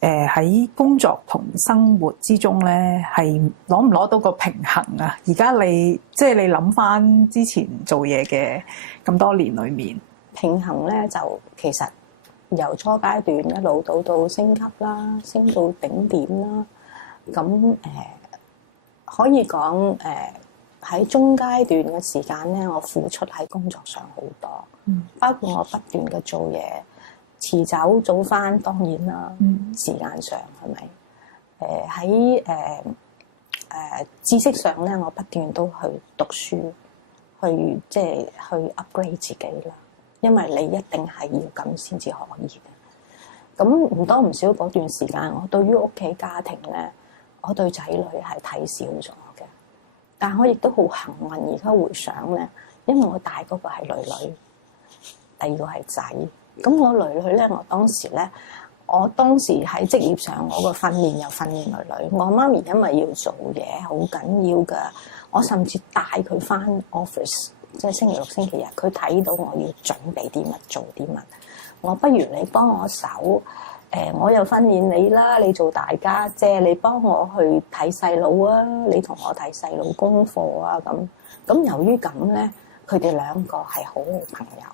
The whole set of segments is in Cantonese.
喺工作同生活之中咧，係攞唔攞到個平衡啊？而家你即係你諗翻之前做嘢嘅咁多年裏面，平衡咧就其實由初階段一路到升級啦，升到頂點啦。咁可以講喺中階段嘅時間咧，我付出喺工作上好多，包括我不斷嘅做嘢。遲走早返當然啦，時間上係咪？喺知識上咧，我不斷都去讀書，去即係去 upgrade 自己啦。因為你一定係要咁先至可以嘅。咁唔多唔少嗰段時間，我對於屋企家庭咧，我對仔女係睇少咗嘅。但係我亦都好幸運，而家回想咧，因為我大嗰個係女女，第二個係仔。咁我女女咧，我當時喺職業上，我個訓練又訓練女女。我媽咪因為要做嘢好緊要㗎，我甚至帶佢返 office， 即係星期六、星期日，佢睇到我要準備啲乜、做啲乜。我不如你幫我手，我又訓練你啦，你做大家姐，你幫我去睇細佬啊，你同我睇細佬功課啊咁。咁由於咁咧，佢哋兩個係好好朋友。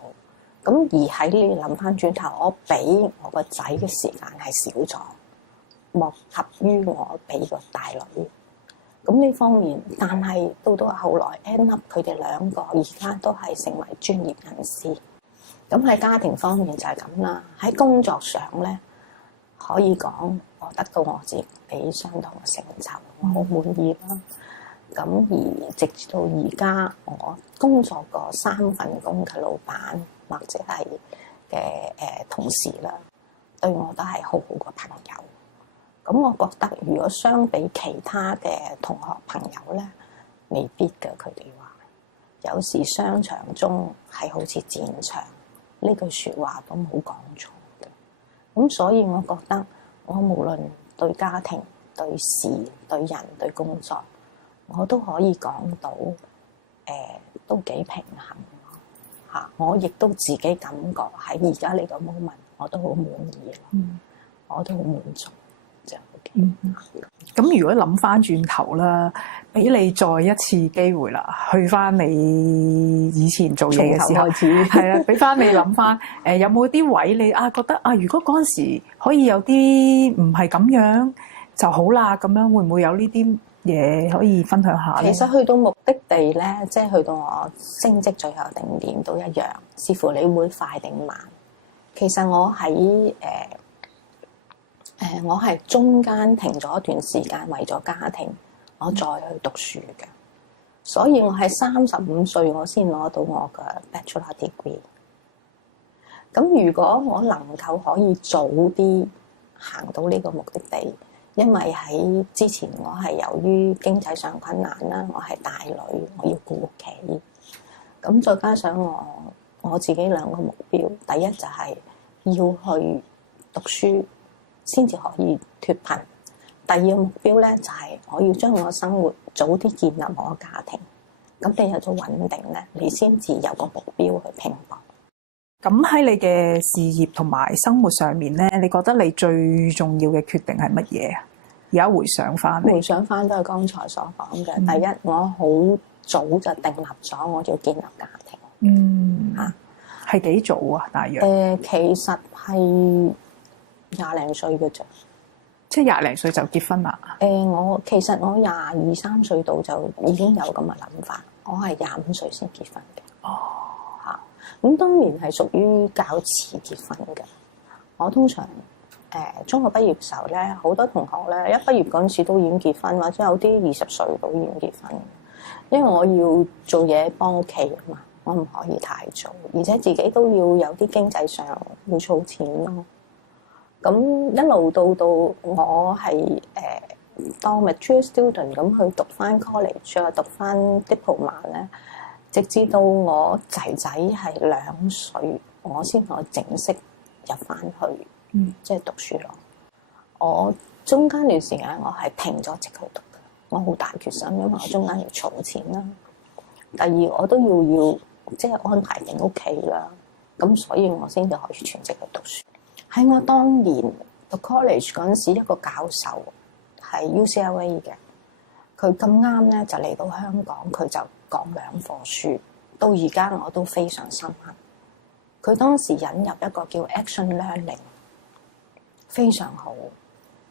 咁而喺呢諗翻轉頭，我俾我個仔嘅時間係少咗，莫及於我俾個大女。咁呢方面，但係到後來 end up 佢哋兩個而家都係成為專業人士。咁喺家庭方面就係咁啦。喺工作上咧，可以講我得到我自己相當嘅成就，我好滿意啦。咁而直至到而家，我工作過3份工嘅老闆或者係嘅同事啦，對我都係好好嘅朋友。咁我覺得，如果相比其他嘅同學朋友咧，未必嘅。佢哋話有時商場中係好似戰場，呢句説話都冇講錯嘅。咁所以我覺得，我無論對家庭、對事、對人、對工作，我都可以講到，都幾平衡嚇。我亦都自己感覺喺而家呢個 moment，我都好滿意咯，我都好滿足就 OK。咁如果諗翻轉頭啦，俾你再一次機會啦，去翻你以前做嘢嘅時候，係啊，俾翻你諗翻，有冇啲位你覺得如果嗰陣時可以有啲唔係咁樣就好啦，咁樣會唔會有呢啲嘢可以分享下咧？其實去到目的地咧，即係去到我升職最後定點都一樣，視乎你會快定慢。其實我喺我係中間停咗一段時間，為咗家庭，我再去讀書嘅。所以我係35歲我先攞到我嘅 Bachelor Degree。咁如果我能夠可以早啲行到呢個目的地，因為喺之前我係由於經濟上困難啦，我係大女，我要顧屋企。咁再加上我自己2個目標，第一就係要去讀書先至可以脫貧。第二個目標咧就係我要將我生活早啲建立我嘅家庭。咁你有咗穩定咧，你先至有個目標去拼搏。咁喺你嘅事業同埋生活上面咧，你覺得你最重要嘅決定係乜嘢啊？而家回想翻都係剛才所講嘅。第一，我好早就訂立咗我要建立家庭。係幾早啊？大約其實係20零歲嘅啫，即係20零歲就結婚啦。其實我22、23歲度就已經有咁嘅諗法，我係25歲先結婚嘅。咁當年係屬於較遲結婚嘅。我通常中學畢業嘅時候咧，好多同學咧一畢業嗰陣時都已經結婚，或者有啲20歲都已經結婚。因為我要做嘢幫屋企啊嘛，我唔可以太早，而且自己都要有啲經濟上要儲錢咯。咁一路到我係當 mature student 咁去讀翻 college 啊，讀翻 diploma 咧。直至到我仔仔係2歲，我先可以正式入翻去，即係讀書咯。我中間段時間我係停咗職去讀嘅，我好大決心，因為我中間要儲錢啦。第二，我都要即係安排定屋企啦，咁所以我先至可以全職去讀書。喺我當年讀 college 嗰陣時，一個教授係 UCLA 嘅，佢咁啱咧就嚟到香港，佢就講兩課書，到而家我都非常深刻。佢當時引入一個叫 action learning， 非常好。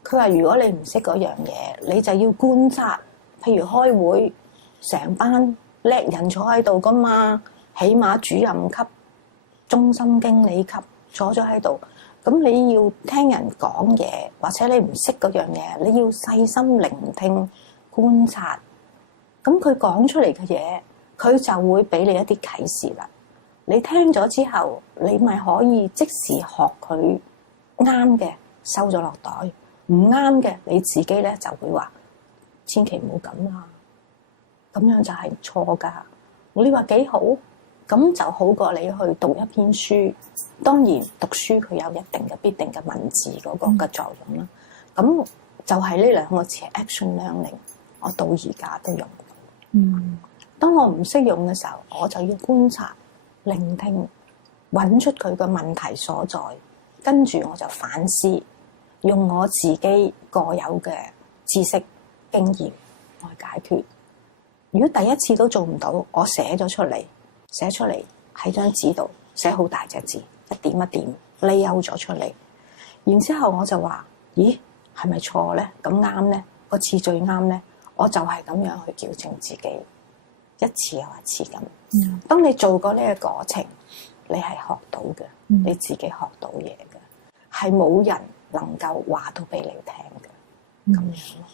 佢話：如果你唔識嗰樣嘢，你就要觀察。譬如開會，成班叻人坐喺度噶嘛，起碼主任級、中心經理級坐咗喺度。咁你要聽人講嘢，或者你唔識嗰樣嘢，你要細心聆聽、觀察。咁佢講出嚟嘅嘢，佢就會俾你一啲啟示啦。你聽咗之後，你咪可以即時學佢啱嘅，收咗落袋；唔啱嘅，你自己咧就會話：千祈唔好咁啦，咁樣就係錯㗎。你話幾好？咁就好過你去讀一篇書。當然讀書佢有一定嘅必定嘅文字嗰個嘅作用啦。咁就係呢兩個詞 action learning， 我到而家都用到。當我唔識用嘅時候，我就要觀察、聆聽，揾出佢嘅問題所在，跟住我就反思，用我自己個有嘅知識經驗去解決。如果第一次都做唔到，我寫出嚟喺張紙度寫好大隻字，一點一點 lay out 咗出嚟。然之後我就話：咦，係咪錯咧？咁啱咧？個次序啱咧？我就係咁樣去矯正自己，一次又一次咁。當你做過呢個過程，你係學到嘅，你自己學到嘢嘅，係冇人能夠話到俾你聽嘅，咁樣咯。